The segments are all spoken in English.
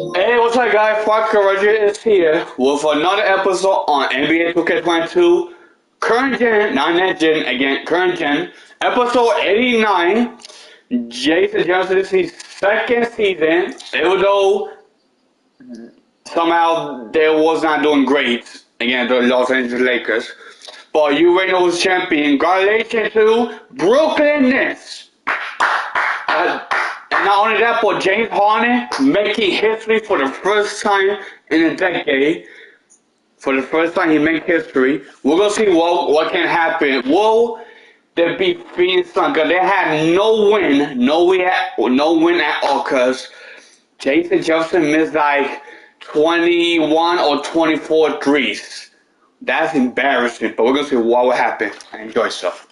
Hey, what's up, guys? Parker Roger is here with another episode on NBA 2K22. Current gen, not next gen, again, current gen. Episode 89. Jason Johnson, this is his second season. Even though somehow they was not doing great against the Los Angeles Lakers. But you already know who's champion. Congratulations to Brooklyn Nets. And not only that, but James Harden making history for the first time in a decade. For the first time, he made history. We're gonna see what can happen. Will there be Phoenix Suns? Cause they had no win at all. Cause Jason Jefferson missed like 21 or 24 threes. That's embarrassing. But we're gonna see what will happen. Enjoy yourself.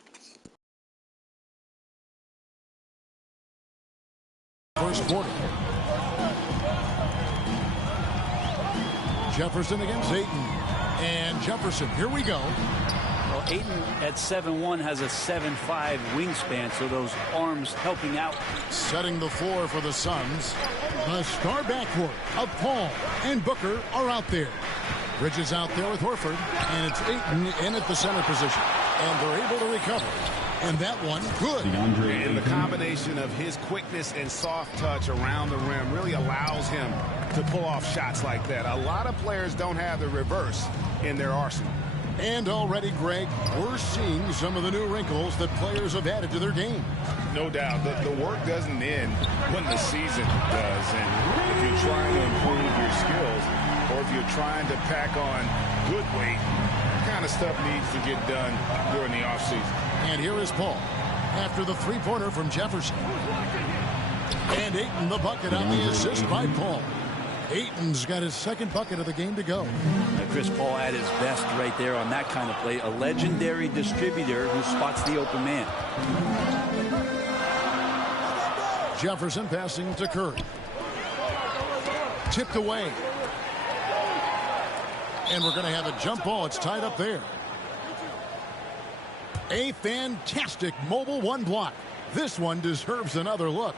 First quarter. Jefferson against Ayton. And Jefferson, here we go. Well, Ayton at 7'1" has a 7'5" wingspan, so those arms helping out. Setting the floor for the Suns. The star backcourt of Paul and Booker are out there. Bridges out there with Horford. And it's Ayton in at the center position. And they're able to recover. And that one, good. And the combination of his quickness and soft touch around the rim really allows him to pull off shots like that. A lot of players don't have the reverse in their arsenal. And already, Greg, we're seeing some of the new wrinkles that players have added to their game. No doubt. The work doesn't end when the season does. And if you're trying to improve your skills or if you're trying to pack on good weight, that kind of stuff needs to get done during the offseason. And here is Paul after the three-pointer from Jefferson. And Ayton the bucket on the assist by Paul. Ayton's got his second bucket of the game to go. Chris Paul at his best right there on that kind of play. A legendary distributor who spots the open man. Jefferson passing to Curry. Tipped away. And we're going to have a jump ball. It's tied up there. A fantastic mobile one block. This one deserves another look.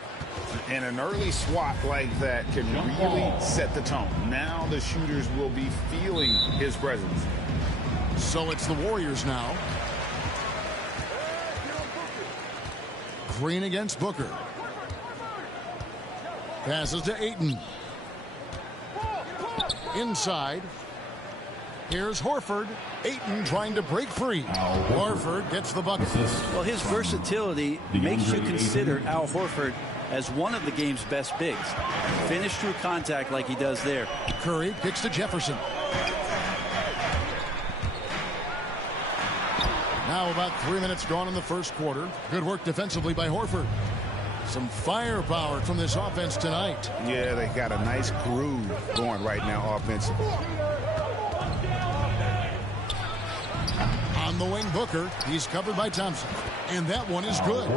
And an early swat like that can really set the tone. Now the shooters will be feeling his presence. So it's the Warriors now. Green against Booker. Passes to Ayton. Inside. Here's Horford. Ayton trying to break free. Horford gets the bucket. Well, his versatility makes you consider Al Horford as one of the game's best bigs. Finish through contact like he does there. Curry kicks to Jefferson. Now about 3 minutes gone in the first quarter. Good work defensively by Horford. Some firepower from this offense tonight. Yeah, they got a nice groove going right now offensively. On the wing, Booker. He's covered by Thompson. And that one is good.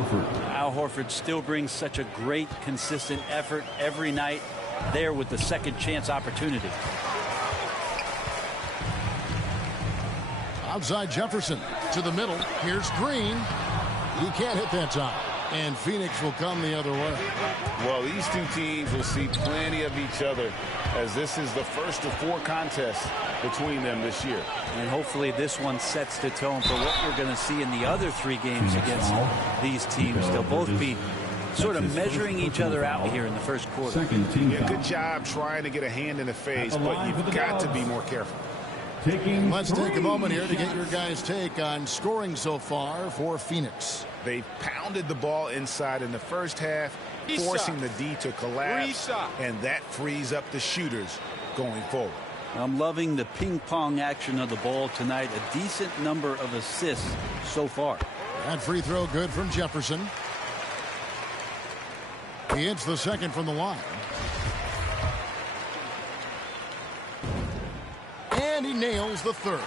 Al Horford still brings such a great, consistent effort every night there with the second chance opportunity. Outside Jefferson to the middle. Here's Green. He can't hit that time. And Phoenix will come the other way. Well, these two teams will see plenty of each other as this is the first of 4 contests between them this year. And hopefully this one sets the tone for what we're going to see in the other 3 games against these teams. They'll both be sort of measuring each other out here in the first quarter. Yeah, good job trying to get a hand in the face, but you've got to be more careful. Let's take a moment here to get your guys' take on scoring so far for Phoenix. They pounded the ball inside in the first half, forcing the D to collapse, and that frees up the shooters going forward. I'm loving the ping-pong action of the ball tonight. A decent number of assists so far. That free throw good from Jefferson. He hits the second from the line. And he nails the third.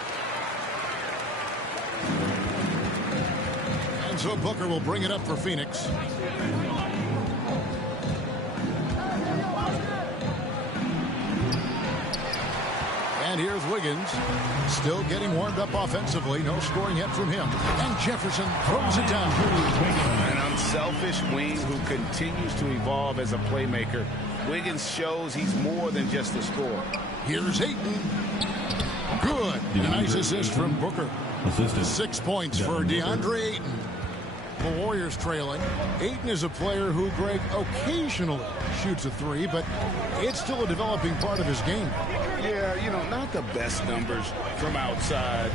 And so Booker will bring it up for Phoenix. And here's Wiggins. Still getting warmed up offensively. No scoring yet from him. And Jefferson throws it down. An unselfish wing who continues to evolve as a playmaker. Wiggins shows he's more than just a scorer. Here's Ayton. Good. And a nice assist from Booker. 6 points for DeAndre Ayton. The Warriors trailing. Ayton is a player who, Greg, occasionally shoots a three, but it's still a developing part of his game. Yeah, you know, not the best numbers from outside.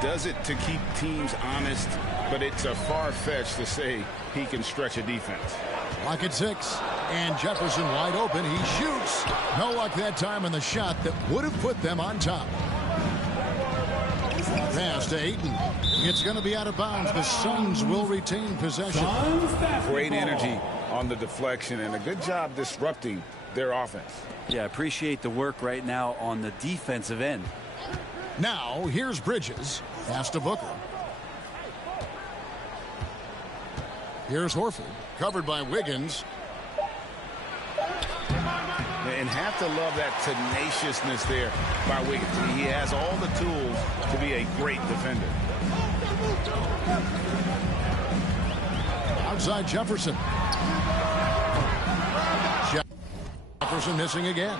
Does it to keep teams honest, but it's a far-fetched to say he can stretch a defense. Lock at 6, and Jefferson wide open. He shoots. No luck that time on the shot that would have put them on top. Pass to Ayton. It's going to be out of bounds. The Suns will retain possession. Great energy on the deflection and a good job disrupting their offense. Yeah, appreciate the work right now on the defensive end. Now, here's Bridges. Pass to Booker. Here's Horford. Covered by Wiggins. And have to love that tenaciousness there by Wiggins. He has all the tools to be a great defender. Outside Jefferson. Jefferson missing again.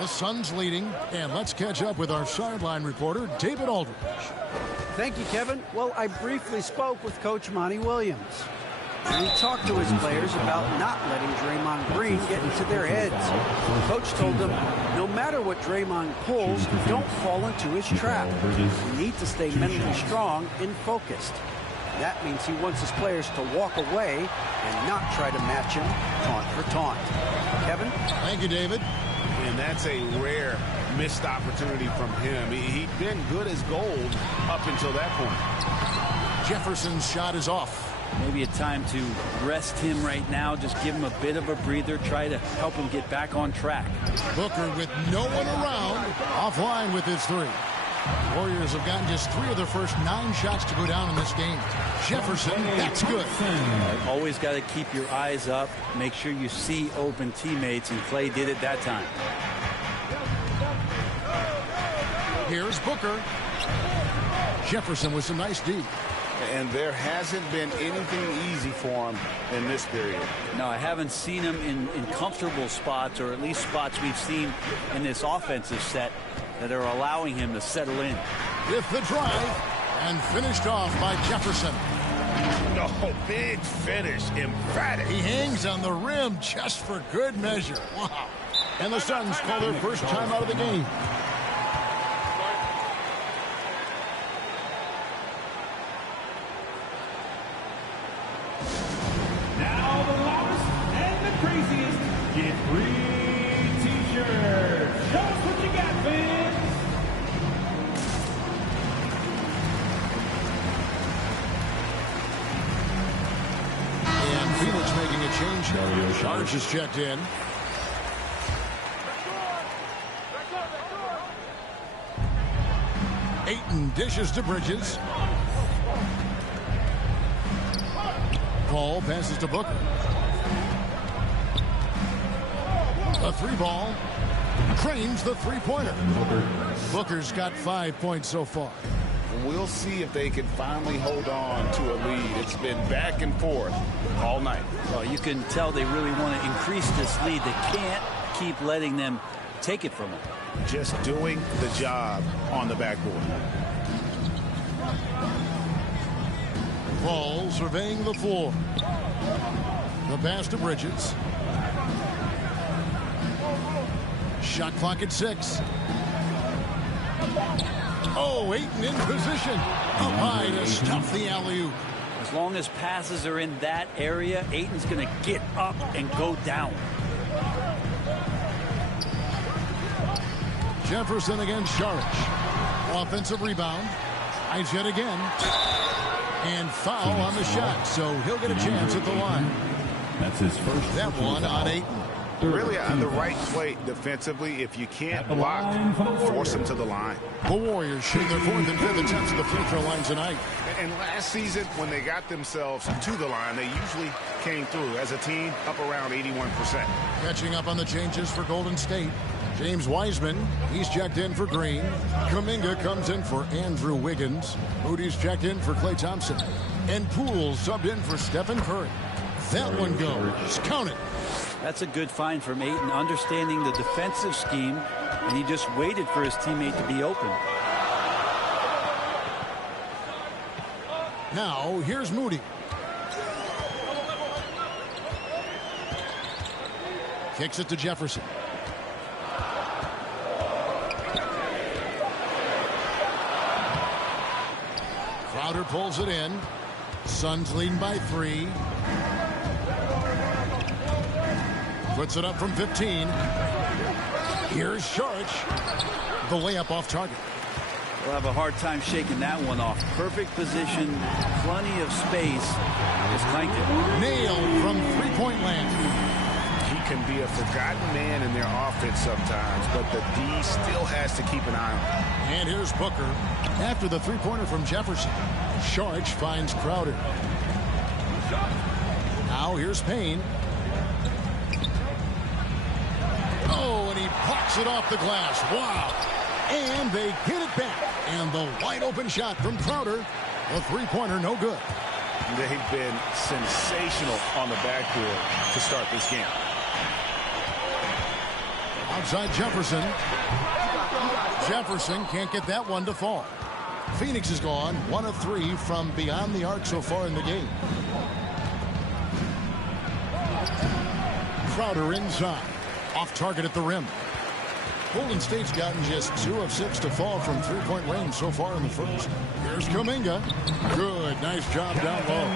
The Suns leading, and let's catch up with our sideline reporter, David Aldridge. Thank you, Kevin. Well, I briefly spoke with Coach Monty Williams. And he talked to his players about not letting Draymond Green get into their heads. Coach told them, no matter what Draymond pulls, don't fall into his trap. You need to stay mentally strong and focused. That means he wants his players to walk away and not try to match him taunt for taunt. Kevin? Thank you, David. And that's a rare missed opportunity from him. He'd been good as gold up until that point. Jefferson's shot is off. Maybe a time to rest him right now. Just give him a bit of a breather. Try to help him get back on track. Booker with no one around. Offline with his three. Warriors have gotten just 3 of their first 9 shots to go down in this game. Jefferson, that's good. Always got to keep your eyes up. Make sure you see open teammates, and Clay did it that time. Here's Booker. Jefferson with some nice D. And there hasn't been anything easy for him in this period. No, I haven't seen him in comfortable spots, or at least spots we've seen in this offensive set that are allowing him to settle in. With the drive, and finished off by Jefferson. Oh, big finish, emphatic. He hangs on the rim just for good measure. Wow. And the Suns call their first time out of the game. Now the loudest and the craziest get free t-shirts. Show us what you got, fans. And Phoenix making a change. Saric is checked in. Ayton dishes to Bridges. Paul passes to Booker. A 3-ball. Cranes the 3-pointer. Booker's got 5 points so far. We'll see if they can finally hold on to a lead. It's been back and forth all night. Well, you can tell they really want to increase this lead. They can't keep letting them take it from them. Just doing the job on the backboard. Paul surveying the floor. The pass to Bridges. Shot clock at 6. Oh, Ayton in position. Up high to stuff the alley-oop. As long as passes are in that area, Ayton's going to get up and go down. Jefferson against Saric. Offensive rebound. Eyes yet again. And foul on the shot, so he'll get a chance at the line. That's his first. That one on Ayton. Really on the right play defensively. If you can't block, force them to the line. The Warriors shooting their 4th and 5th attempts at the free throw line tonight. And last season, when they got themselves to the line, they usually came through as a team up around 81%. Catching up on the changes for Golden State. James Wiseman, he's checked in for Green. Kuminga comes in for Andrew Wiggins. Moody's checked in for Klay Thompson. And Poole subbed in for Stephen Curry. That one goes. Count it. That's a good find from Ayton, understanding the defensive scheme, and he just waited for his teammate to be open. Now, here's Moody. Kicks it to Jefferson. Crowder pulls it in. Suns leading by 3. Puts it up from 15. Here's Saric. The layup off target. We'll have a hard time shaking that one off. Perfect position, plenty of space. Just clanked it. Nailed from three-point land. He can be a forgotten man in their offense sometimes, but the D still has to keep an eye on him. And here's Booker. After the three-pointer from Jefferson, Saric finds Crowder. Now here's Payne. Oh, and he pops it off the glass. Wow. And they get it back. And the wide-open shot from Crowder. A three-pointer, no good. They've been sensational on the backboard to start this game. Outside Jefferson. Jefferson can't get that one to fall. Phoenix is gone 1 of 3 from beyond the arc so far in the game. Crowder inside. Off target at the rim. Golden State's gotten just 2 of 6 to fall from three-point range so far in the first. Here's Kuminga. Good. Nice job down low.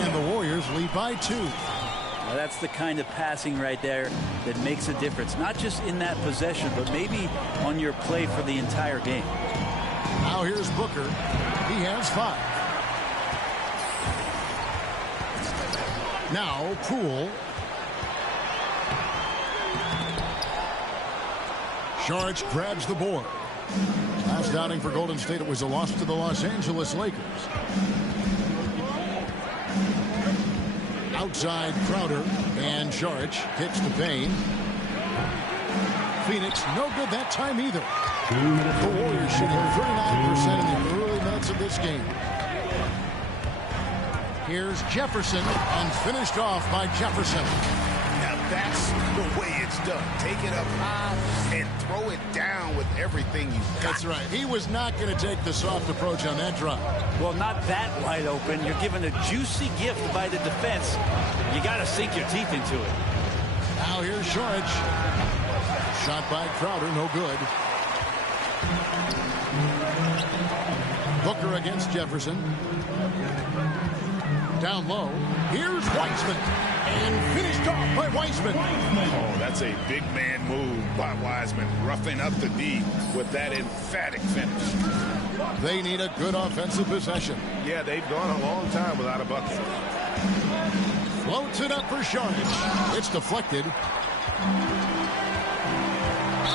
And the Warriors lead by 2. Now that's the kind of passing right there that makes a difference. Not just in that possession, but maybe on your play for the entire game. Now here's Booker. He has 5. Now Poole. Saric grabs the board. Last outing for Golden State, it was a loss to the Los Angeles Lakers. Outside Crowder, and Saric kicks to Payne. Phoenix, no good that time either. The Warriors shooting 39% in the early minutes of this game. Here's Jefferson, and finished off by Jefferson. Now that's the way it's done. Take it up high and throw it down with everything you've got. That's right. He was not going to take the soft approach on that drive. Well, not that wide open. You're given a juicy gift by the defense. You got to sink your teeth into it. Now here's Saric. Shot by Crowder, no good. Booker against Jefferson. Down low. Here's Wiseman. And finished off by Wiseman. Oh, that's a big man move by Wiseman. Roughing up the D with that emphatic finish. They need a good offensive possession. Yeah, they've gone a long time without a bucket. Floats it up for Saric. It's deflected.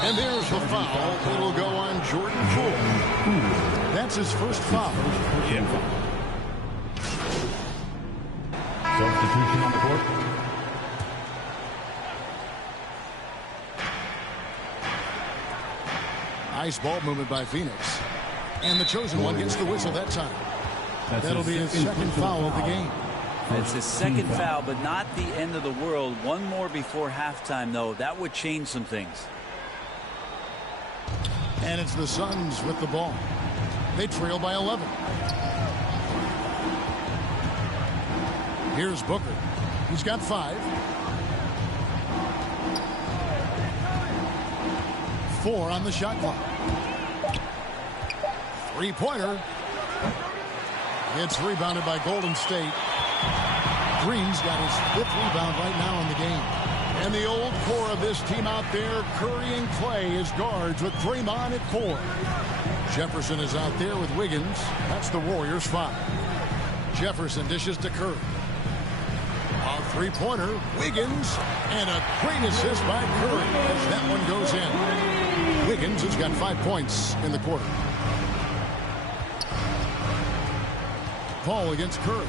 And there's the foul. It'll go on Jordan Poole. That's his first foul. Yeah. Substitution on the court. Nice ball movement by Phoenix. And the chosen one gets the whistle that time. That'll be his second foul of the game. It's his second foul, but not the end of the world. One more before halftime, though. That would change some things. And it's the Suns with the ball. They trail by 11. Here's Booker. He's got 5. 4 on the shot clock. Three-pointer. It's rebounded by Golden State. Green's got his 5th rebound right now in the game. And the old core of this team out there, Curry and Clay as guards with Draymond at 4. Jefferson is out there with Wiggins. That's the Warriors' 5. Jefferson dishes to Curry. A three-pointer, Wiggins, and a great assist by Curry as that one goes in. Wiggins has got 5 points in the quarter. Paul against Curry.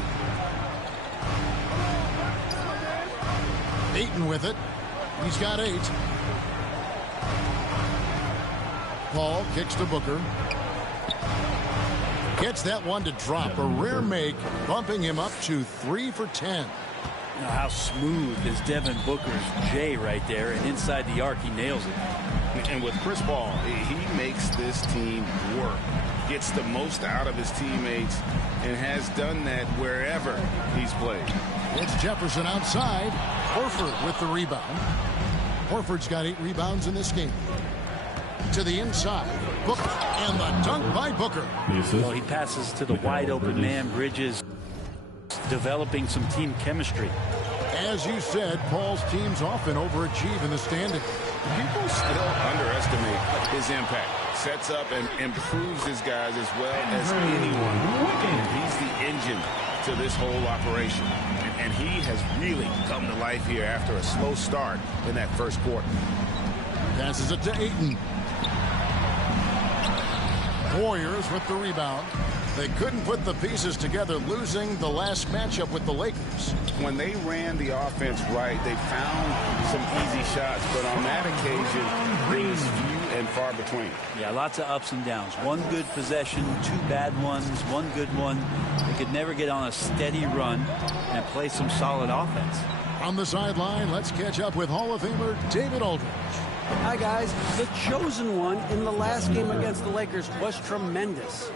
Ayton with it. He's got 8. Paul kicks to Booker. Gets that one to drop. A rare make, bumping him up to 3 for 10. You know, how smooth is Devin Booker's J right there, and inside the arc he nails it. And with Chris Paul, he makes this team work, gets the most out of his teammates, and has done that wherever he's played. It's Jefferson outside. Horford with the rebound. Horford's got 8 rebounds in this game. To the inside, Booker, and the dunk by Booker. Well, he passes to the wide open man. Bridges developing some team chemistry. As you said, Paul's teams often overachieve in the standings. People still underestimate his impact. Sets up and improves his guys as well as anyone. And he's the engine to this whole operation. And he has really come to life here after a slow start in that first quarter. Passes it to Ayton. Warriors with the rebound. They couldn't put the pieces together, losing the last matchup with the Lakers. When they ran the offense right, they found some easy shots, but on that occasion, it was few and far between. Yeah, lots of ups and downs. One good possession, 2 bad ones, 1 good one. They could never get on a steady run and play some solid offense. On the sideline, let's catch up with Hall of Famer David Aldridge. Hi, guys. The chosen one in the last game against the Lakers was tremendous.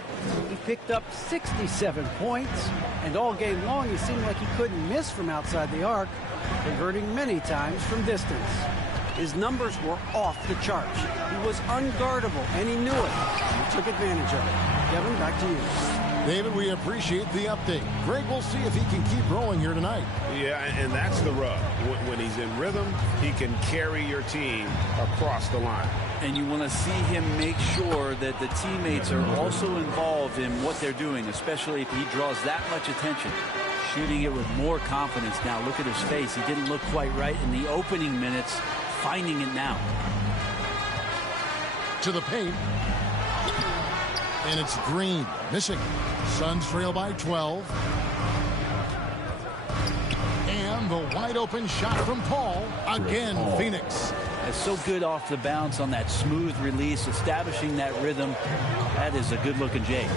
He picked up 67 points, and all game long he seemed like he couldn't miss from outside the arc, converting many times from distance. His numbers were off the charts. He was unguardable, and he knew it. He took advantage of it. Kevin, back to you. David, we appreciate the update. Greg, we'll see if he can keep rolling here tonight. Yeah, and that's the rub. When he's in rhythm, he can carry your team across the line. And you want to see him make sure that the teammates are also involved in what they're doing, especially if he draws that much attention. Shooting it with more confidence now. Look at his face. He didn't look quite right in the opening minutes. Finding it now. To the paint. And it's Green missing. Suns trail by 12. And the wide open shot from Paul. Again, Phoenix. It's so good off the bounce on that smooth release, establishing that rhythm. That is a good-looking J.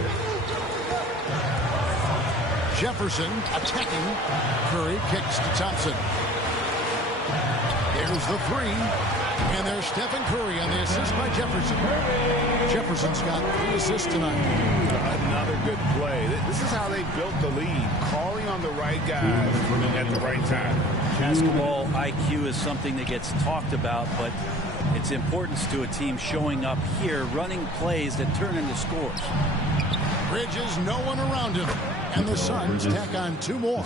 Jefferson attacking. Curry kicks to Thompson. There's the 3. And there's Stephen Curry on the assist by Jefferson. Jefferson's got 3 assists tonight. Another good play. This is how they built the lead, calling on the right guys at the right time. Basketball IQ is something that gets talked about, but its importance to a team showing up here, running plays that turn into scores. Bridges, no one around him. And the Suns tack on 2 more.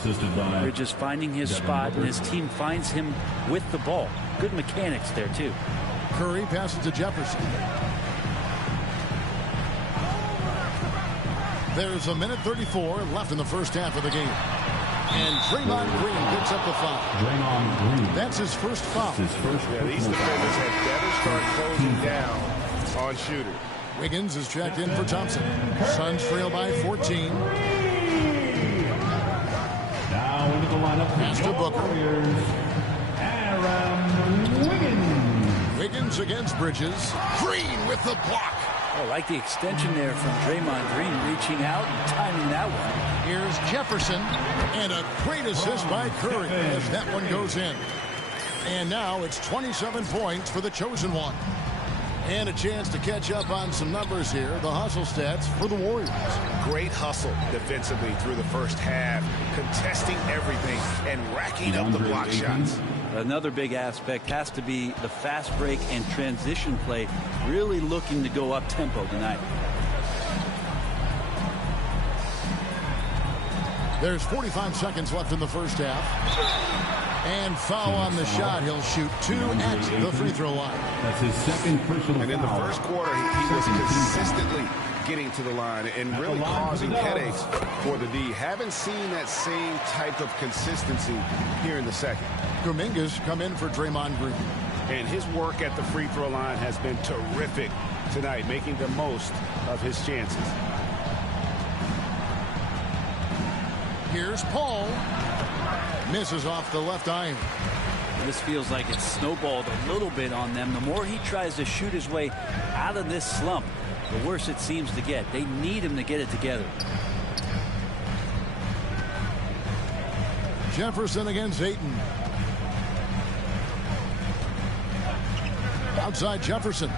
Bridges finding his spot, and his team finds him with the ball. Good mechanics there, too. Curry passes to Jefferson. There's a minute 34 left in the first half of the game. And Draymond Green picks up the foul. Draymond Green. That's his first foul. Yeah, these defenders had better start closing down on shooters. Wiggins is checked in for Thompson. Suns trail by 14. Now into the lineup. Pass to Booker. Warriors. Aaron Wiggins. Wiggins against Bridges. Green with the block. I like the extension there from Draymond Green, reaching out and timing that one. Here's Jefferson, and a great assist by Curry as that one goes in. And now it's 27 points for the chosen one. And a chance to catch up on some numbers here. The hustle stats for the Warriors. Great hustle defensively through the first half, contesting everything and racking up the block shots. Another big aspect has to be the fast break and transition play, really looking to go up tempo tonight. There's 45 seconds left in the first half. And foul on the shot. He'll shoot 2 at the free throw line. That's his second personal And in the foul. first quarter, he was consistently getting to the line and really causing headaches for the D. Haven't seen that same type of consistency here in the second. Kuminga's come in for Draymond Green. And his work at the free throw line has been terrific tonight, making the most of his chances. Here's Paul. Misses off the left iron. This feels like it's snowballed a little bit on them. The more he tries to shoot his way out of this slump, the worse it seems to get. They need him to get it together. Jefferson against Ayton. Outside Jefferson.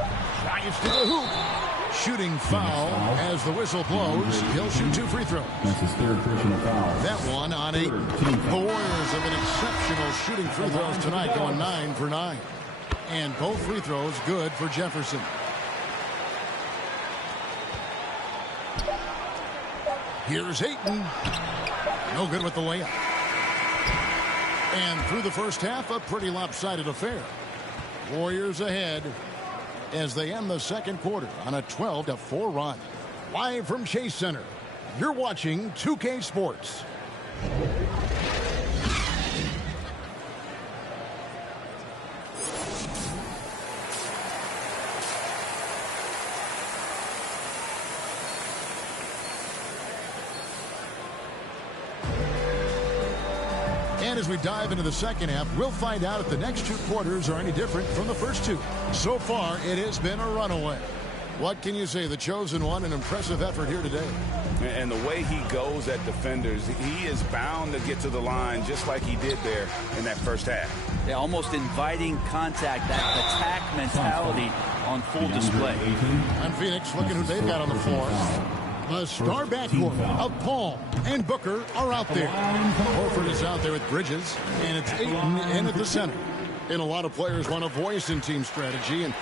Drives to the hoop. Shooting foul as the whistle blows. He'll shoot 2 free throws. That's his 3rd personal foul. That one on Ayton. The Warriors have been exceptional shooting free throws tonight, going 9 for 9. And both free throws good for Jefferson. Here's Ayton. No good with the layup. And through the first half, a pretty lopsided affair. Warriors ahead as they end the second quarter on a 12-4 run. Live from Chase Center, you're watching 2K Sports. And as we dive into the second half, we'll find out if the next 2 quarters are any different from the first 2. So far, it has been a runaway. What can you say? The chosen one, an impressive effort here today. And the way he goes at defenders, he is bound to get to the line just like he did there in that first half. Yeah, almost inviting contact, that attack mentality on full display. And Phoenix looking who they've got on the floor. The star backcourt of Paul and Booker are out there. Horford is out there with Bridges, and it's Ayton in at the center. And a lot of players want a voice in team strategy, and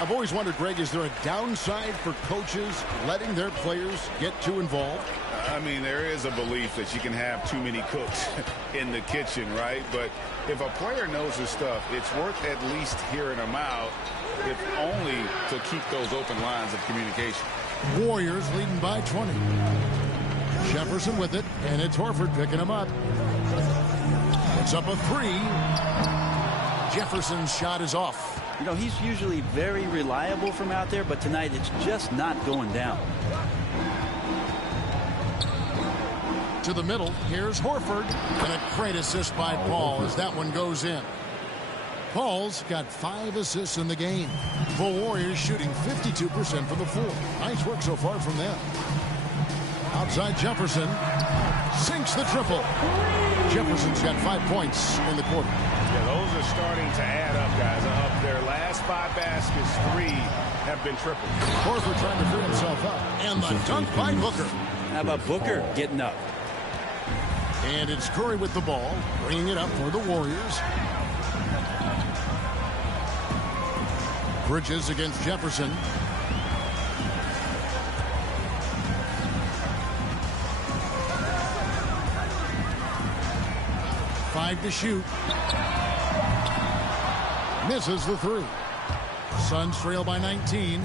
I've always wondered, Greg, is there a downside for coaches letting their players get too involved? I mean, there is a belief that you can have too many cooks in the kitchen, right? But if a player knows his stuff, it's worth at least hearing them out, if only to keep those open lines of communication. Warriors leading by 20. Jefferson with it, and it's Horford picking him up. It's up a 3. Jefferson's shot is off. You know, he's usually very reliable from out there, but tonight it's just not going down. To the middle, here's Horford, and a great assist by Paul as that one goes in. Paul's got 5 assists in the game. The Warriors shooting 52% from the floor. Nice work so far from them. Outside Jefferson. Sinks the triple. Jefferson's got 5 points in the quarter. Yeah, those are starting to add up, guys. Up their last 5 baskets, 3 have been tripled. Horford trying to free himself up. And the dunk by Booker. How about Booker getting up? And it's Curry with the ball, bringing it up for the Warriors. Bridges against Jefferson. Five to shoot. Misses the 3. Suns trail by 19.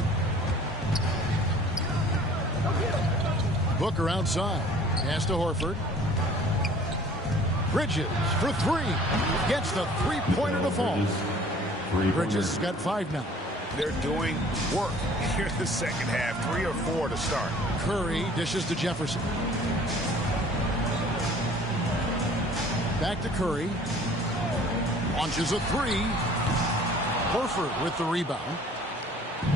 Booker outside. Pass to Horford. Bridges for 3. Gets the 3-pointer to fall. Bridges has got 5 now. They're doing work here in the second half. 3 or 4 to start. Curry dishes to Jefferson. Back to Curry. Launches a 3. Horford with the rebound.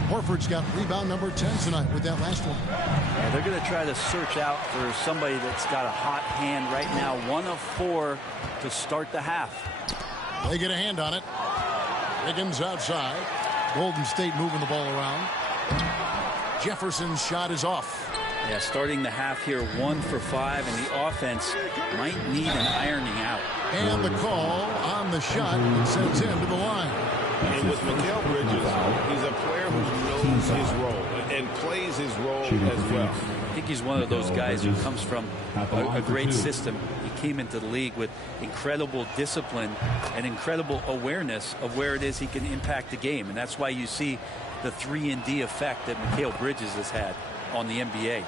Horford's got rebound number 10 tonight with that last one. Yeah, they're going to try to search out for somebody that's got a hot hand right now. 1 of 4 to start the half. They get a hand on it. Higgins outside. Golden State moving the ball around. Jefferson's shot is off. Yeah, starting the half here 1 for 5, and the offense might need an ironing out. And the call on the shot sends him to the line. And with Mikal Bridges, he's a player who knows his role and plays his role as well. I think he's one of those guys who comes from a great system. He came into the league with incredible discipline and incredible awareness of where it is he can impact the game. And that's why you see the 3-and-D effect that Mikal Bridges has had on the NBA.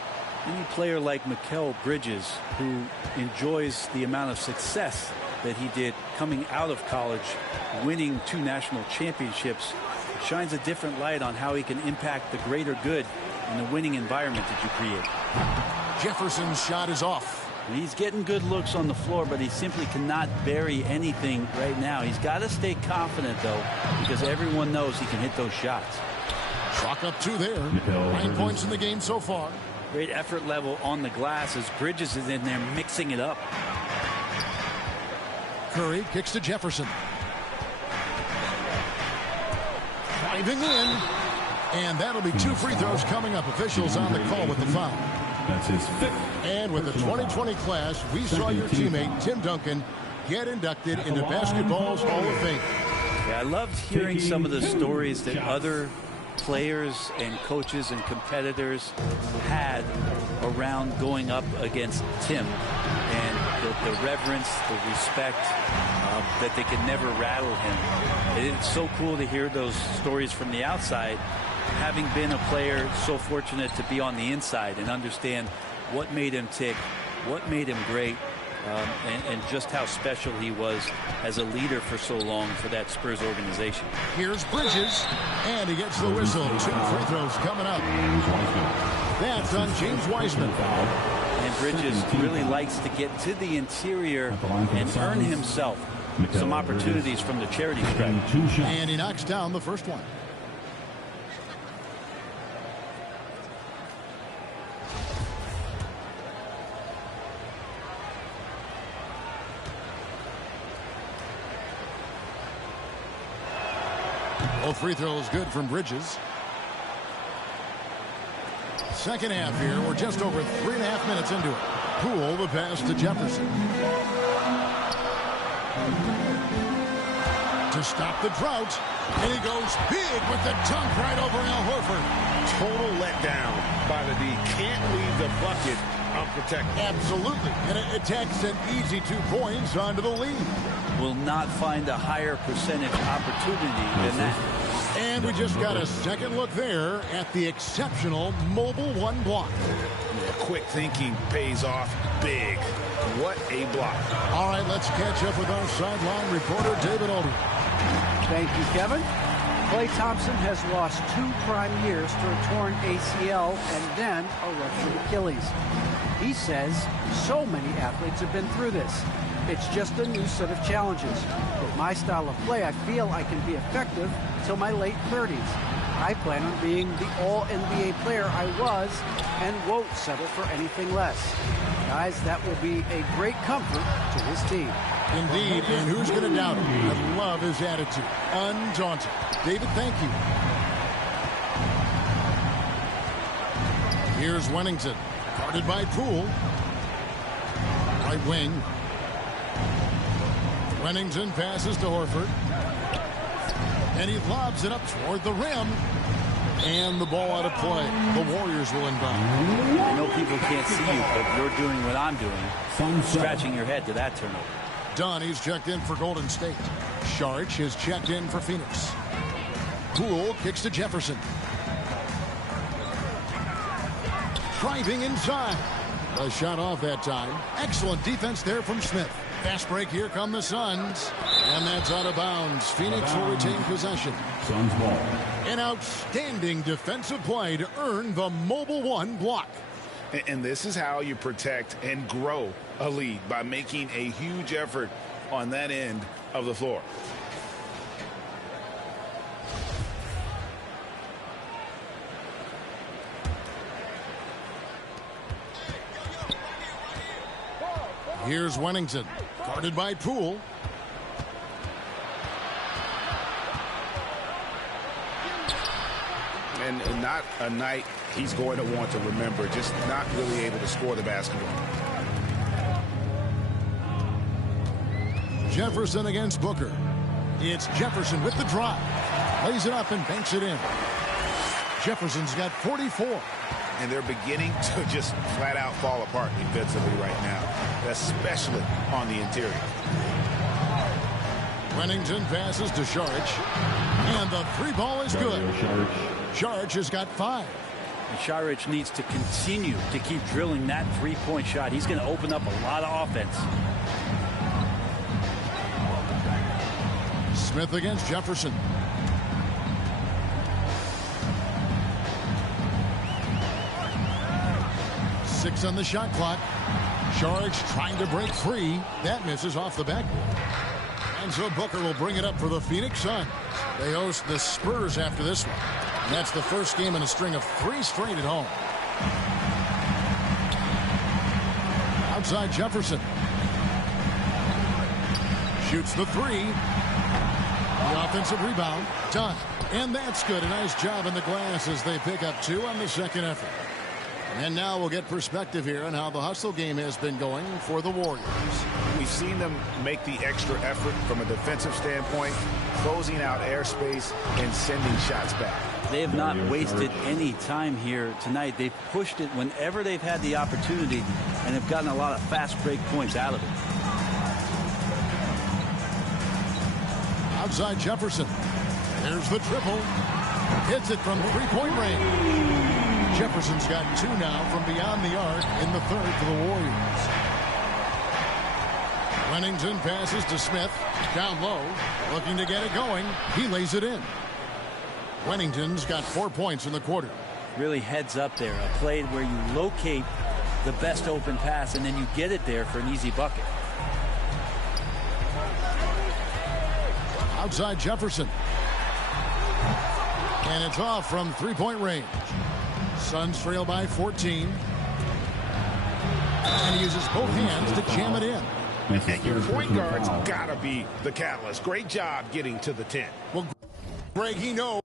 Any player like Mikal Bridges who enjoys the amount of success that he did coming out of college, winning 2 national championships, shines a different light on how he can impact the greater good in the winning environment that you create. Jefferson's shot is off. He's getting good looks on the floor, but he simply cannot bury anything right now. He's got to stay confident, though, because everyone knows he can hit those shots. Chalk up 2 there. 9 points in the game so far. Great effort level on the glass as Bridges is in there mixing it up. Curry kicks to Jefferson. Driving in. And that'll be 2 free throws coming up. Officials on the call with the foul. That's his 5th. And with the 2020 class, we saw your teammate, Tim Duncan, get inducted into basketball's Hall of Fame. Yeah, I loved hearing some of the stories that other players and coaches and competitors had around going up against Tim, and the reverence, the respect, that they could never rattle him. It's so cool to hear those stories from the outside, having been a player so fortunate to be on the inside and understand what made him tick, what made him great, and just how special he was as a leader for so long for that Spurs organization. Here's Bridges, and he gets the whistle. 2 free throws coming up. That's on James Wiseman. And Bridges really likes to get to the interior and earn himself some opportunities from the charity stripe. And he knocks down the first one. Both free throws good from Bridges. Second half here. We're just over 3.5 minutes into it. Poole the pass to Jefferson. To stop the drought. And he goes big with the dunk right over Al Horford. Total letdown by the D. Can't leave the bucket unprotected. Absolutely. And it takes an easy 2 points onto the lead. Will not find a higher percentage opportunity than that. And we just got a second look there at the exceptional Mobile One block. Quick thinking pays off big. What a block. All right, let's catch up with our sideline reporter, David Aldridge. Thank you, Kevin. Klay Thompson has lost 2 prime years to a torn ACL and then a ruptured Achilles. He says so many athletes have been through this. It's just a new set of challenges. With my style of play, I feel I can be effective till my late 30s. I plan on being the all-NBA player I was and won't settle for anything less. Guys, that will be a great comfort to his team. Indeed, and who's going to doubt him? I love his attitude. Undaunted. David, thank you. Here's Wennington. Guarded by Poole. Right wing. Wennington passes to Horford. And he lobs it up toward the rim. And the ball out of play. The Warriors will inbound. I know people can't see you, but you're doing what I'm doing. Scratching your head to that turnover. Donnie's checked in for Golden State. Saric is checked in for Phoenix. Poole kicks to Jefferson. Driving inside. A shot off that time. Excellent defense there from Smith. Fast break. Here come the Suns. And that's out of bounds. Phoenix will retain possession. Suns ball. An outstanding defensive play to earn the Mobile One block. And this is how you protect and grow a lead, by making a huge effort on that end of the floor. Here's Wennington, guarded by Poole. And not a night he's going to want to remember, just not really able to score the basketball. Jefferson against Booker. It's Jefferson with the drive. Lays it up and banks it in. Jefferson's got 44. And they're beginning to just flat out fall apart defensively right now, especially on the interior. Wennington passes to Saric. And the 3-ball is good. Saric has got 5. And Saric needs to continue to keep drilling that 3-point shot. He's going to open up a lot of offense. Smith against Jefferson. Six on the shot clock. Saric trying to break free. That misses off the back. And so Booker will bring it up for the Phoenix Suns. They host the Spurs after this one. And that's the first game in a string of 3 straight at home. Outside Jefferson. Shoots the three. The offensive rebound. Done. And that's good. A nice job in the glass as they pick up 2 on the second effort. And now we'll get perspective here on how the hustle game has been going for the Warriors. We've seen them make the extra effort from a defensive standpoint, closing out airspace and sending shots back. They have not wasted any time here tonight. They've pushed it whenever they've had the opportunity and have gotten a lot of fast break points out of it. Outside Jefferson. There's the triple. Hits it from three-point range. Jefferson's got 2 now from beyond the arc in the third for the Warriors. Wennington passes to Smith. Down low. Looking to get it going. He lays it in. Wennington's got 4 points in the quarter. Really heads up there. A play where you locate the best open pass and then you get it there for an easy bucket. Outside Jefferson. And it's off from three-point range. Suns trail by 14. And he uses both hands to jam it in. And your point guard's got to be the catalyst. Great job getting to the 10. Well, Greg, he knows.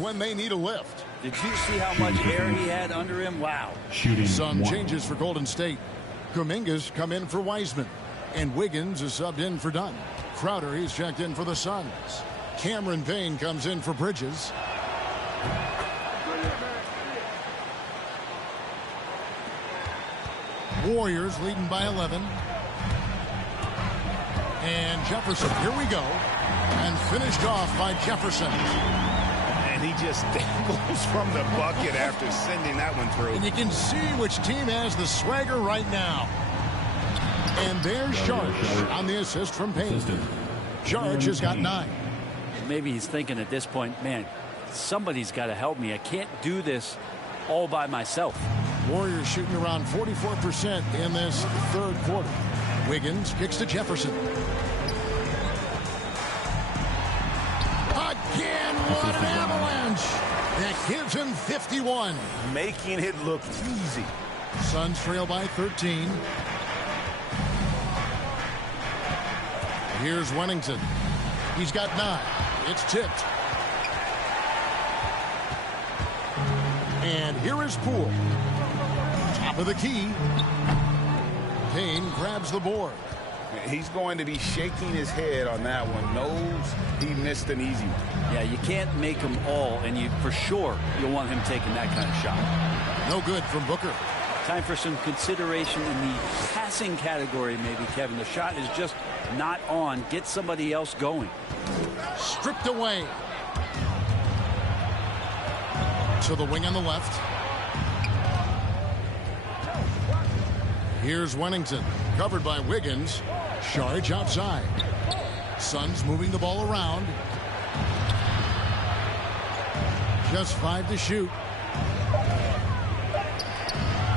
When they need a lift. Did you see how much air he had under him? Wow. Some changes for Golden State. Kuminga's come in for Wiseman. And Wiggins is subbed in for Dunn. Crowder, he's checked in for the Suns. Cameron Payne comes in for Bridges. Warriors leading by 11. And Jefferson, here we go. And finished off by Jefferson. And he just dangles from the bucket after sending that one through. And you can see which team has the swagger right now. And there's Sharge on the assist from Payne. Sharge has got 9. Maybe he's thinking at this point, man, somebody's got to help me. I can't do this all by myself. Warriors shooting around 44% in this third quarter. Wiggins kicks to Jefferson. Again, what an avalanche! That gives him 51. Making it look easy. Suns trail by 13. Here's Wennington. He's got 9. It's tipped. And here is Poole. Top of the key. Payne grabs the board. He's going to be shaking his head on that one. Knows he missed an easy one. Yeah, you can't make them all, and you for sure you'll want him taking that kind of shot. No good from Booker. Time for some consideration in the passing category, maybe, Kevin. The shot is just not on. Get somebody else going. Stripped away. To the wing on the left. Here's Wennington. Covered by Wiggins. Sharge outside. Suns moving the ball around. Just 5 to shoot.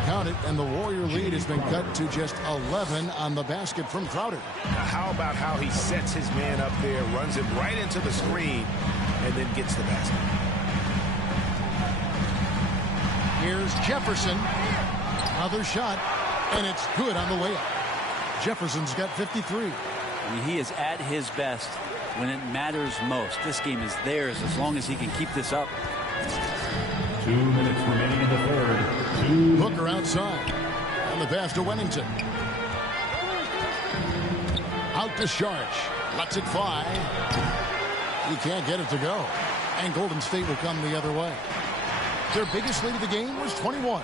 Count it, and the Warrior lead has been cut to just 11 on the basket from Crowder. Now, how about how he sets his man up there, runs him right into the screen, and then gets the basket. Here's Jefferson. Another shot, and it's good on the layup. Jefferson's got 53. I mean, he is at his best when it matters most. This game is theirs as long as he can keep this up. 2 minutes remaining in the third. Booker outside. On the pass to Wennington. Out to Sharch. Lets it fly. He can't get it to go. And Golden State will come the other way. Their biggest lead of the game was 21.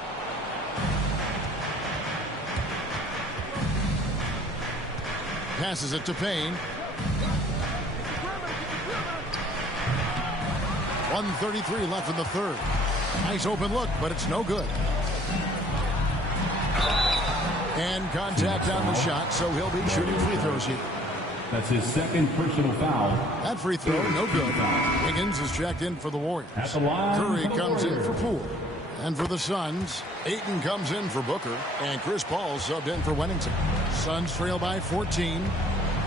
Passes it to Payne. 1:33 left in the third. Nice open look, but it's no good. And contact on the shot, so he'll be shooting free throws here. That's his second personal foul. That free throw, no good. Wiggins is checked in for the Warriors. At the line Curry for the comes in Warriors. for Poole. And for the Suns, Ayton comes in for Booker. And Chris Paul subbed in for Wennington. Suns trail by 14.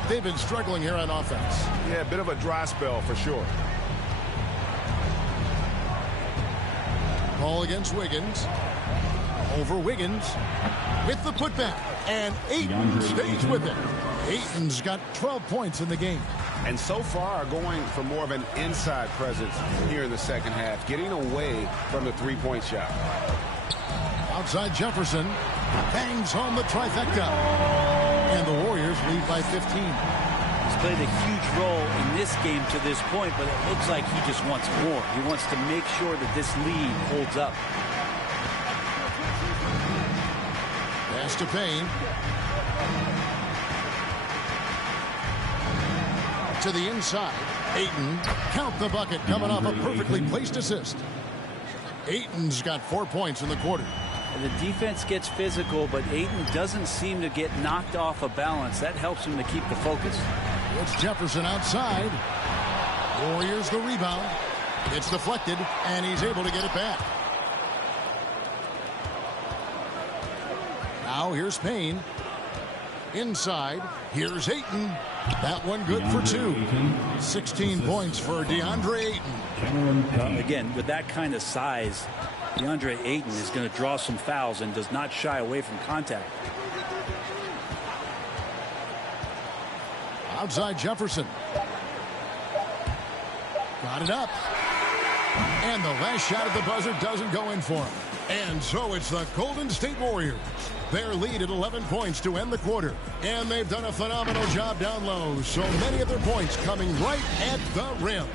They've been struggling here on offense. Yeah, a bit of a dry spell for sure. Ball against Wiggins. Over Wiggins. With the putback. And Ayton stays with it. Ayton's got 12 points in the game. And so far going for more of an inside presence here in the second half, getting away from the three-point shot. Outside Jefferson. Bangs home the trifecta. And the Warriors lead by 15. He's played a huge role in this game to this point, but it looks like he just wants more. He wants to make sure that this lead holds up. Pass to Payne. To the inside. Ayton. Count the bucket coming off a perfectly placed assist. Ayton's got 4 points in the quarter. The defense gets physical, but Ayton doesn't seem to get knocked off of balance. That helps him to keep the focus. It's Jefferson outside. Warriors the rebound. It's deflected, and he's able to get it back. Now here's Payne. Inside. Here's Ayton. That one good for 2. 16 points for DeAndre Ayton. Again, with that kind of size, DeAndre Ayton is going to draw some fouls and does not shy away from contact. Outside Jefferson. Got it up. And the last shot at the buzzer doesn't go in for him. And so it's the Golden State Warriors. Their lead at 11 points to end the quarter. And they've done a phenomenal job down low. So many of their points coming right at the rim.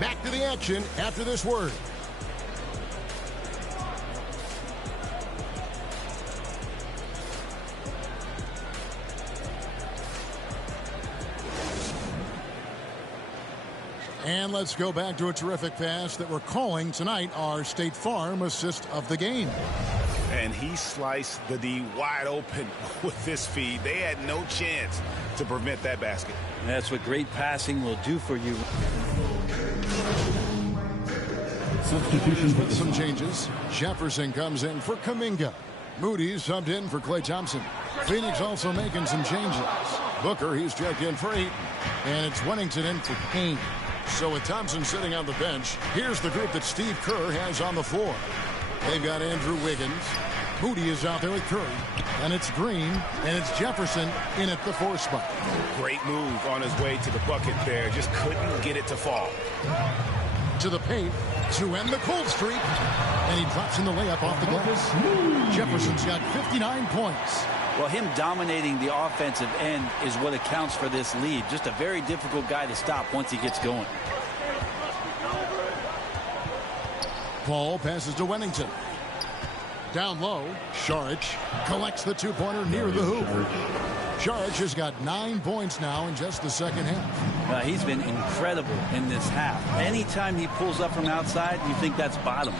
Back to the action after this word. And let's go back to a terrific pass that we're calling tonight our State Farm assist of the game. And he sliced the D wide open with this feed. They had no chance to prevent that basket. And that's what great passing will do for you. Substitution for the Some changes. Jefferson comes in for Kuminga. Moody subbed in for Klay Thompson. Phoenix also making some changes. Booker, he's checked in for 8. And it's Wennington in for Payne. So with Thompson sitting on the bench, here's the group that Steve Kerr has on the floor. They've got Andrew Wiggins. Moody is out there with Curry. And it's Green. And it's Jefferson in at the 4 spot. Great move on his way to the bucket there. Just couldn't get it to fall. To the paint to end the cold streak. And he drops in the layup off the glass. Jefferson's got 59 points. Well, him dominating the offensive end is what accounts for this lead. Just a very difficult guy to stop once he gets going. Paul passes to Wennington. Down low, Saric collects the 2-pointer near the hoop. Saric has got 9 points now in just the second half. He's been incredible in this half. Anytime he pulls up from outside, you think that's bottoms.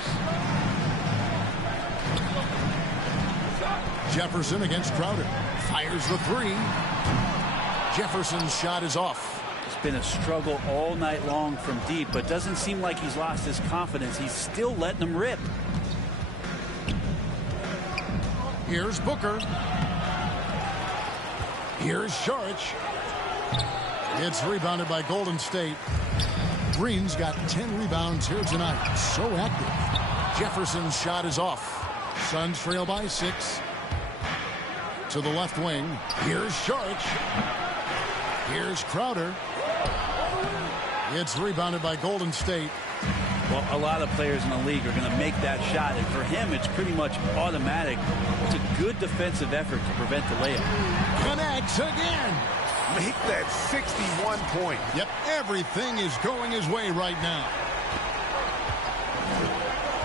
Jefferson against Crowder. Fires the 3. Jefferson's shot is off. It's been a struggle all night long from deep, but doesn't seem like he's lost his confidence. He's still letting them rip. Here's Booker. Here's Saric. It's rebounded by Golden State. Green's got 10 rebounds here tonight. So active. Jefferson's shot is off. Suns trail by 6. To the left wing. Here's Saric. Here's Crowder. It's rebounded by Golden State. Well, a lot of players in the league are going to make that shot, and for him, it's pretty much automatic. It's a good defensive effort to prevent the layup. Connects again. Make that 61 point. Yep, everything is going his way right now.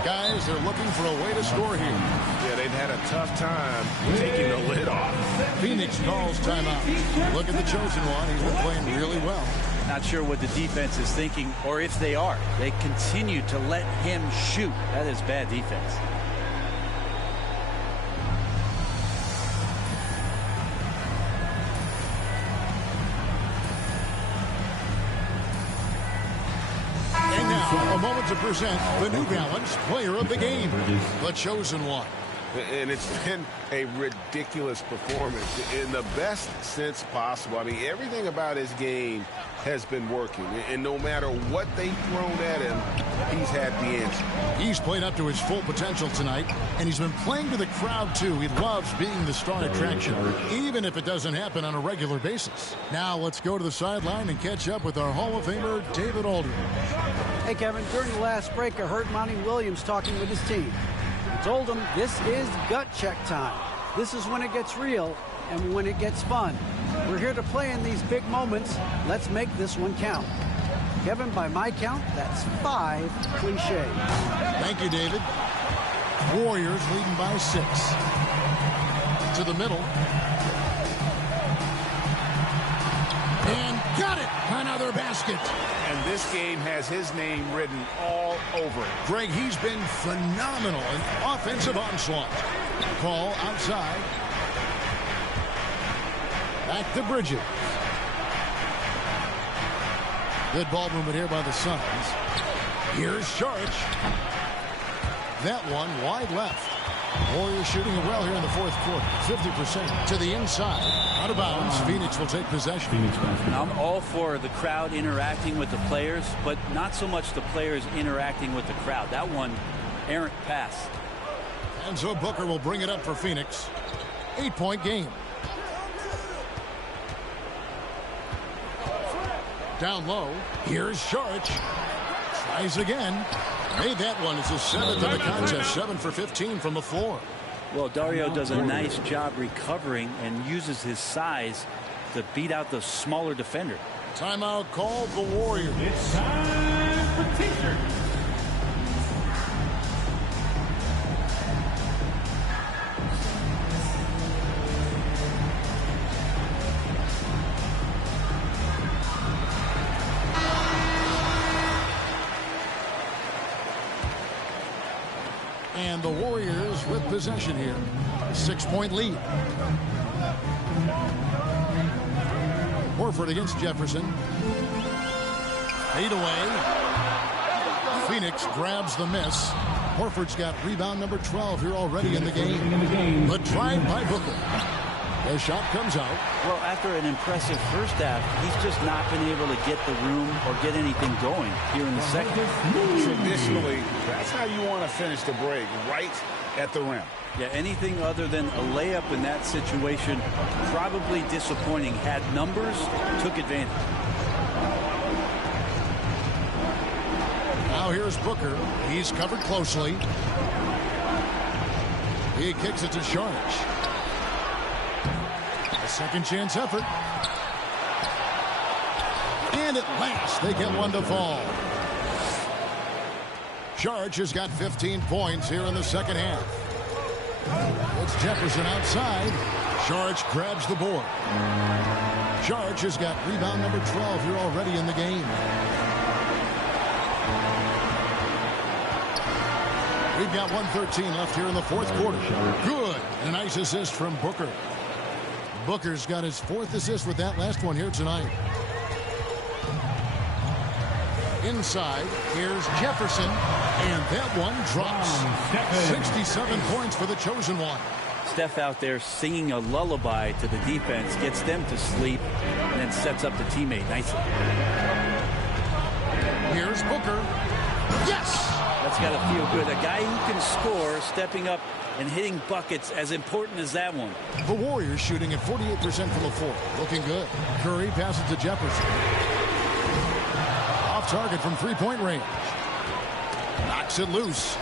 Guys, they're looking for a way to score here. Yeah, they've had a tough time taking the lid off. Phoenix calls timeout. Look at the chosen one. He's been playing really well. Not sure what the defense is thinking, or if they are. They continue to let him shoot. That is bad defense. And now, a moment to present the New Balance Player of the Game, the chosen one. And it's been a ridiculous performance in the best sense possible. I mean, everything about his game has been working. And no matter what they've thrown at him, he's had the answer. He's played up to his full potential tonight, and he's been playing to the crowd, too. He loves being the star attraction, even if it doesn't happen on a regular basis. Now let's go to the sideline and catch up with our Hall of Famer, David Aldridge. Hey, Kevin, during the last break, I heard Monty Williams talking with his team. He told them this is gut check time. This is when it gets real and when it gets fun. We're here to play in these big moments. Let's make this one count. Kevin, by my count, that's 5 cliches. Thank you, David. Warriors leading by 6. To the middle. And got it! Another basket. And this game has his name written all over it. Greg, he's been phenomenal in offensive onslaught. Call outside. Back to Bridges. Good ball movement here by the Suns. Here's Saric. That one wide left. Warriors shooting it well here in the fourth quarter. 50% to the inside. Out of bounds. Phoenix will take possession. Now, I'm all for the crowd interacting with the players, but not so much the players interacting with the crowd. That one, errant pass. And so Booker will bring it up for Phoenix. 8-point game. Down low. Here's Saric. Tries again. Made that one. It's his 7th of the contest. 7 for 15 from the floor. Well, Dario does a nice job recovering and uses his size to beat out the smaller defender. Timeout called the Warriors. It's time for T-shirts. And the Warriors with possession here. 6-point lead. Horford against Jefferson. Fade away. Phoenix grabs the miss. Horford's got rebound number 12 here already in the game. The drive by Booker. The shot comes out. Well, after an impressive first half, he's just not been able to get the room or get anything going here in the second. Traditionally, that's how you want to finish the break, right at the rim. Yeah, anything other than a layup in that situation, probably disappointing. Had numbers, took advantage. Now here's Booker. He's covered closely. He kicks it to Saric. A second chance effort. And at last, they get one to fall. Saric has got 15 points here in the second half. It's Jefferson outside. Saric grabs the board. Saric has got rebound number 12 here already in the game. We've got 1:13 left here in the fourth quarter. Good. A nice assist from Booker. Booker's got his 4th assist with that last one here tonight. Inside, here's Jefferson, and that one drops. 67 points for the chosen one. Steph out there singing a lullaby to the defense, gets them to sleep, and then sets up the teammate nicely. Here's Booker. Yes! That's got to feel good. A guy who can score, stepping up and hitting buckets, as important as that one. The Warriors shooting at 48% from the floor. Looking good. Curry passes to Jefferson. Off target from three-point range. Knocks it loose.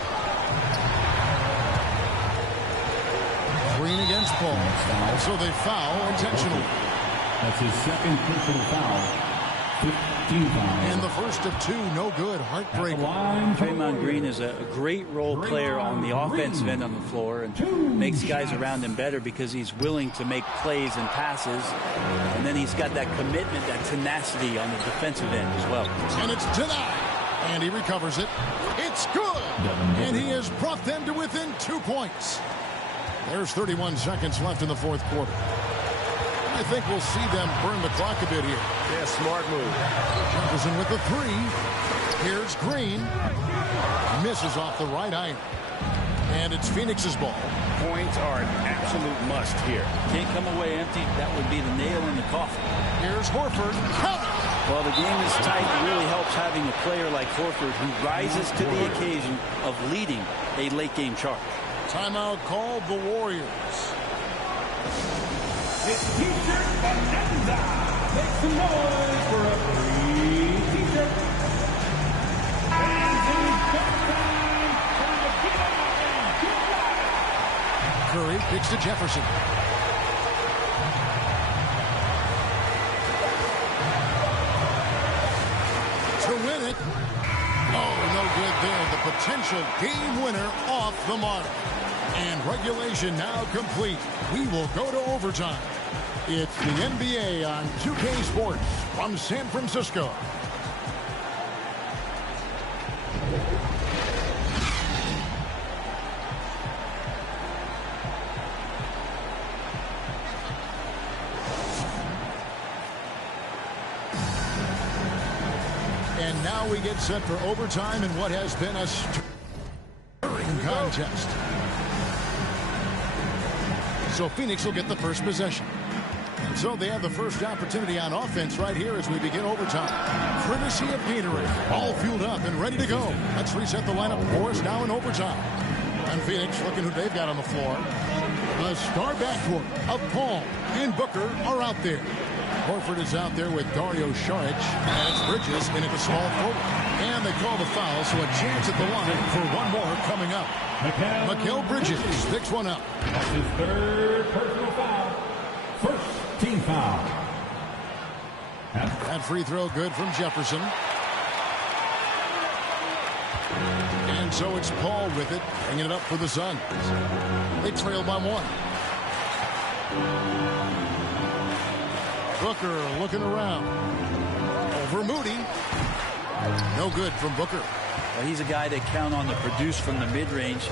Green against Paul. So they foul intentionally. That's his second personal foul. 15 fouls. And the first of two, no good. Heartbreaker. Draymond Green is a great role player on the offensive end on the floor and makes guys around him better because he's willing to make plays and passes. And then he's got that commitment, that tenacity on the defensive end as well. And it's denied. And he recovers it. It's good. And he has brought them to within 2 points. There's 31 seconds left in the fourth quarter. I think we'll see them burn the clock a bit here. Yeah, smart move. Jefferson with the three. Here's Green. Misses off the right iron. And it's Phoenix's ball. Points are an absolute must here. Can't come away empty. That would be the nail in the coffin. Here's Horford. Well, the game is tight. It really helps having a player like Horford who rises to the occasion of leading a late-game charge. Timeout called the Warriors. It's T-shirt bonanza. Make some noise for a free T-shirt. Fans in time trying to get out and get right. Curry kicks to Jefferson. To win it. Oh, no good there. The potential game winner off the mark. And regulation now complete. We will go to overtime. It's the NBA on 2K Sports from San Francisco. And now we get set for overtime in what has been a stirring contest. So Phoenix will get the first possession. And so they have the first opportunity on offense right here as we begin overtime. Courtesy of Gatorade. All fueled up and ready to go. Let's reset the lineup for us now in overtime. And Phoenix looking who they've got on the floor. The star backcourt of Paul and Booker are out there. Horford is out there with Dario Saric. And it's Bridges in at the small forward. And they call the foul, so a chance at the line for one more coming up. Mikal Bridges picks one up. That's his third personal foul. First team foul. That free throw good from Jefferson. And so it's Paul with it, bringing it up for the Suns. They trail by one. Booker looking around. Over Moody. No good from Booker. Well, he's a guy they count on to produce from the mid-range.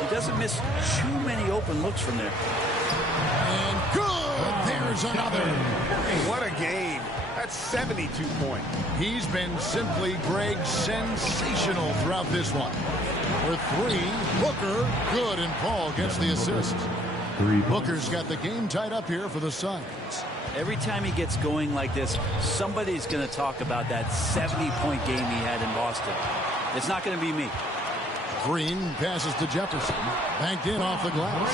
He doesn't miss too many open looks from there. And good! There's another. What a game. That's 72 points. He's been simply, Greg, sensational throughout this one. For three, Booker, good, and Paul gets the assist. Booker's got the game tied up here for the Suns. Every time he gets going like this, somebody's going to talk about that 70-point game he had in Boston. It's not going to be me. Green passes to Jefferson. Banked in off the glass.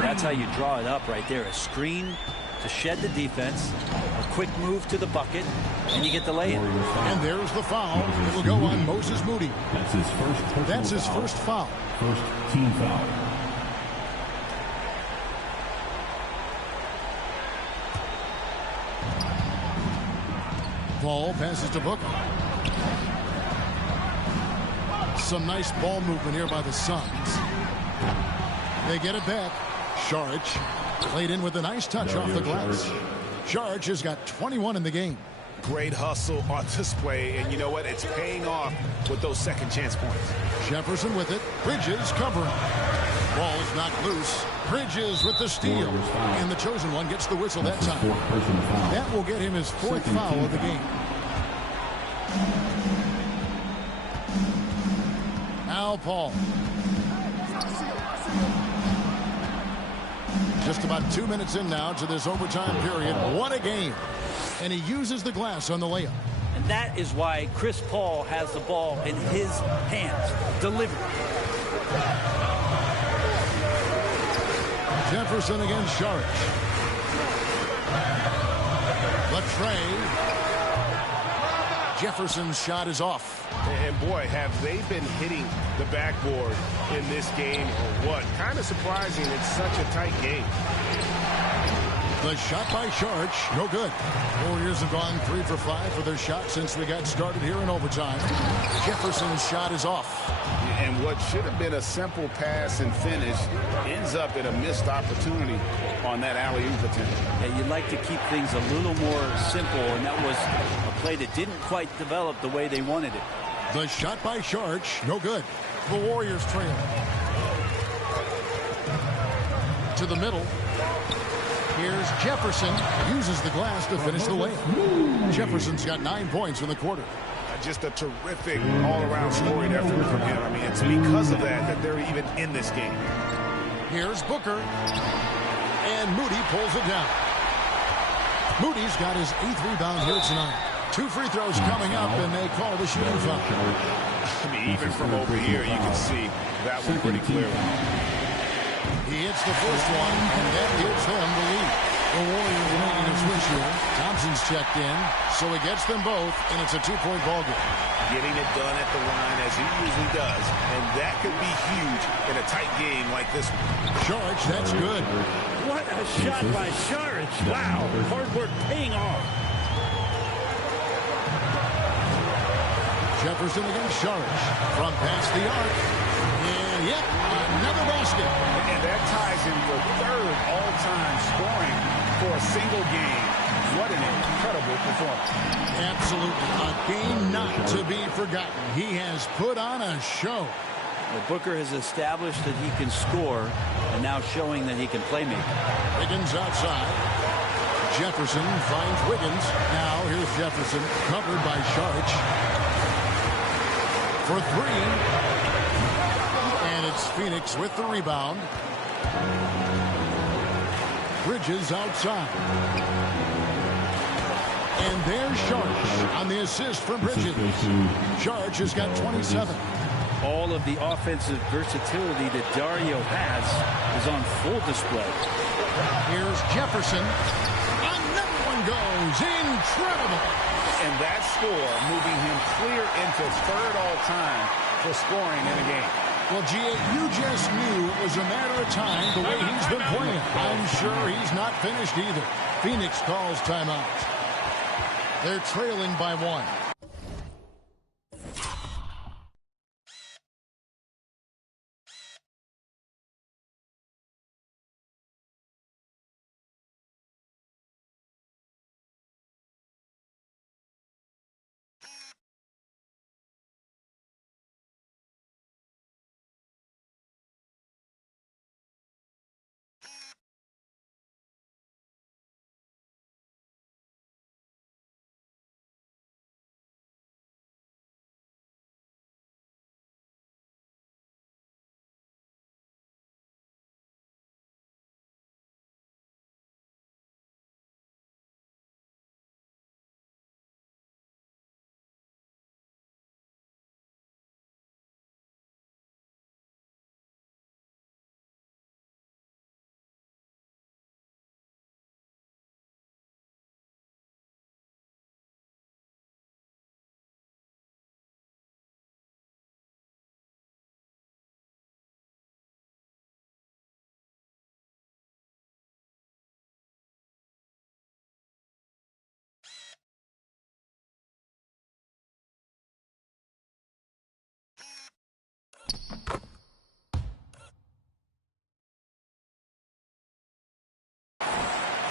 That's how you draw it up right there. A screen to shed the defense, a quick move to the bucket, and you get the lay-in. And there's the foul. It'll go on Moses Moody. That's his first foul. First team foul. Paul passes to Booker. Some nice ball movement here by the Suns. They get it back. Saric played in with a nice touch off the glass. Saric has got 21 in the game. Great hustle on display, and you know what? It's paying off with those second chance points. Jefferson with it. Bridges covering. Ball's knocked loose. Bridges with the steal. And the chosen one gets the whistle that time. That will get him his fourth foul of the game. Now Paul. Just about 2 minutes in now to this overtime period. What a game. And he uses the glass on the layup. And And that is why Chris Paul has the ball in his hands. Delivery. Jefferson against Saric. Latrey. Jefferson's shot is off. And boy, have they been hitting the backboard in this game or what? Kind of surprising. It's such a tight game. The shot by Saric, no good. Warriors have gone 3 for 5 for their shot since we got started here in overtime. Jefferson's shot is off. And what should have been a simple pass and finish ends up in a missed opportunity on that alley-oop attempt. Yeah, you'd like to keep things a little more simple, and that was a play that didn't quite develop the way they wanted it. The shot by Saric, no good. The Warriors trail. To the middle. Here's Jefferson. Uses the glass to finish the layup. Jefferson's got 9 points in the quarter. Just a terrific all-around scoring effort from him. I mean, it's because of that they're even in this game. Here's Booker. And Moody pulls it down. Moody's got his 8th rebound here tonight. 2 free throws coming up, and they call the shooting foul. I mean, even from over here, you can see that one pretty clearly. He hits the first one, and that gives them the lead. The Warriors are making a switch here. Thompson's checked in, so he gets them both, and it's a 2-point ball game. Getting it done at the line as he usually does, and that could be huge in a tight game like this one. Saric, that's good. What a shot by Saric. Wow, hard work paying off. Jefferson against Saric from past the arc. And yep, another basket. And that ties him for 3rd all-time scoring for a single game. What an incredible performance. Absolutely. A game not to be forgotten. He has put on a show. Well, Booker has established that he can score, and now showing that he can play make. Wiggins outside. Jefferson finds Wiggins. Now here's Jefferson, covered by Saric. For 3. And it's Phoenix with the rebound. Bridges outside. And there's Saric on the assist from Bridges. Saric has got 27. All of the offensive versatility that Dario has is on full display. Here's Jefferson. Another one goes. Incredible. And that score moving him clear into 3rd all-time for scoring in a game. Well, G.A., you just knew it was a matter of time the way he's been playing. I'm sure he's not finished either. Phoenix calls timeout. They're trailing by 1.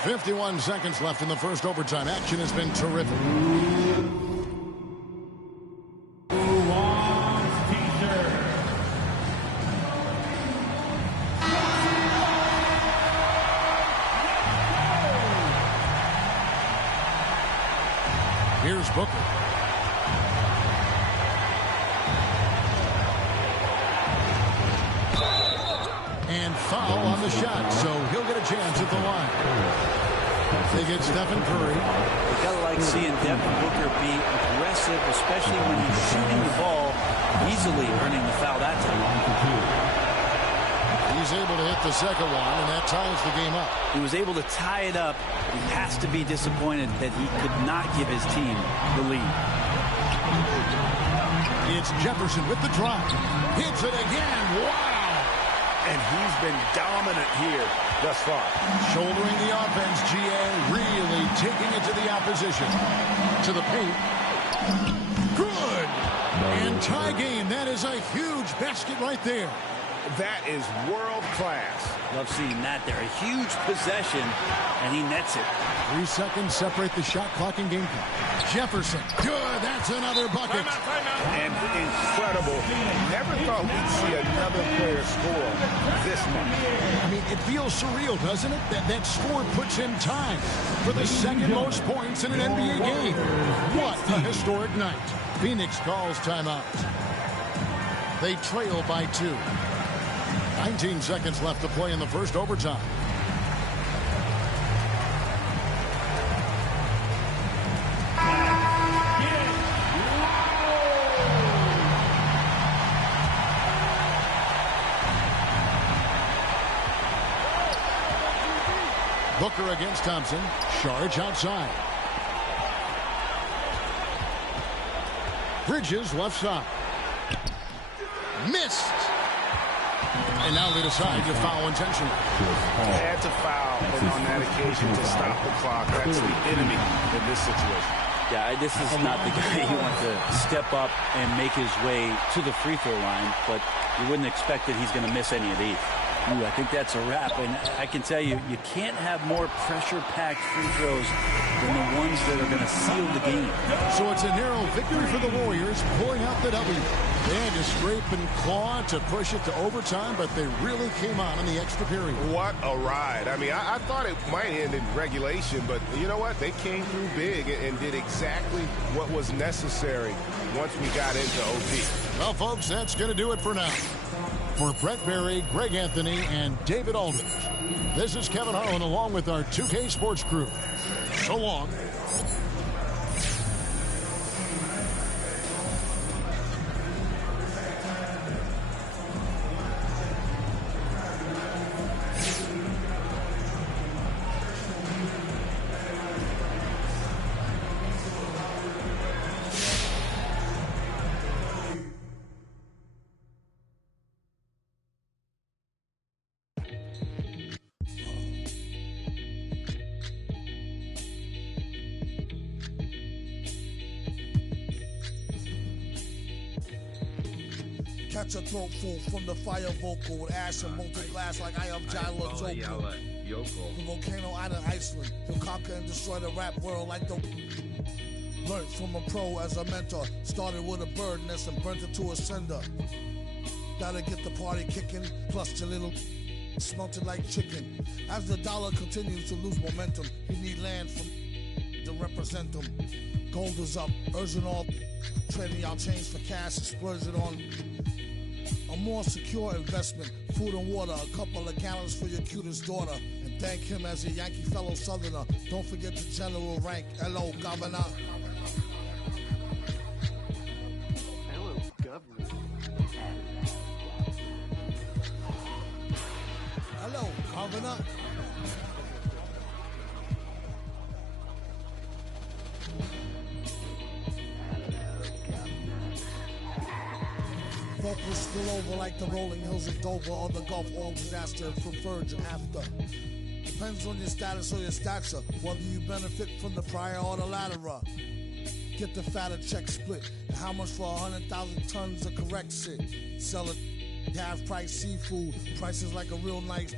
.51 seconds left in the first overtime. Action has been terrific. Who wants t-shirt? Here's Booker. And foul on the shot, so he'll get a chance at the line. They get Stephen Curry. You gotta like seeing Devin Booker be aggressive, especially when he's shooting the ball, easily earning the foul that time. He's able to hit the second one, and that ties the game up. He was able to tie it up. He has to be disappointed that he could not give his team the lead. It's Jefferson with the drive. Hits it again. Wow! And he's been dominant here thus far. Shouldering the offense, GA really taking it to the opposition. To the paint. Good! And tie game. That is a huge basket right there. That is world class. Love seeing that there. A huge possession, and he nets it. 3 seconds separate the shot clock and game clock. Jefferson. Good. That's another bucket. And incredible. Never thought we'd see another player score this much. I mean, it feels surreal, doesn't it? That score puts him tied for the second most points in an NBA game. What a historic night. Phoenix calls timeout. They trail by 2. 19 seconds left to play in the first overtime. Booker against Thompson. Charge outside. Bridges left side. Missed. And now they decide to foul intentionally. Had to foul, and on that occasion to stop the clock. That's the enemy in this situation. Yeah, this is not the guy you want to step up and make his way to the free throw line, but you wouldn't expect that he's going to miss any of these. Ooh, I think that's a wrap, and I can tell you, you can't have more pressure-packed free throws than the ones that are going to seal the game. So it's a narrow victory for the Warriors, pulling out the W. They had to scrape and claw to push it to overtime, but they really came on in the extra period. What a ride. I mean, I thought it might end in regulation, but you know what? They came through big and did exactly what was necessary once we got into OT. Well, folks, that's going to do it for now. For Brett Berry, Greg Anthony, and David Aldridge, this is Kevin Harlan along with our 2K Sports crew. So long. Catch a throat full from the fire vocal with ash and molten glass like I am Jala Joko. The volcano island Iceland. He'll conquer and destroy the rap world like the... Learned from a pro as a mentor. Started with a bird nest and burnt it to a cinder. Gotta get the party kicking. Plus your little... Smelt it like chicken. As the dollar continues to lose momentum, he need land from... to represent him. Gold is up. Urging all... Trading y'all change for cash and splurging on... A more secure investment, food and water, a couple of gallons for your cutest daughter, and thank him as a Yankee fellow Southerner. Don't forget the general rank. Hello, Governor. Hello, Governor. Hello, Governor. Vocals spill over like the rolling hills of Dover or the Gulf oil disaster from Virgin after. Depends on your status or your stature, whether you benefit from the prior or the latter. Get the fatter check split. And how much for 100,000 tons of correct shit? Sell it half price seafood, prices like a real nice.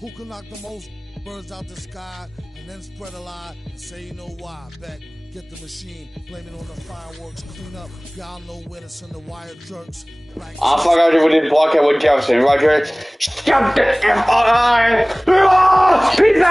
Who can knock the most birds out the sky and then spread a lie and say you know why? Bet. Get the machine, blame it on the fireworks, clean up. Y'all know where to send the wire jerks. I'll fuck out with this blockhead with Jefferson. Roger. Shut the F-I. Peace out.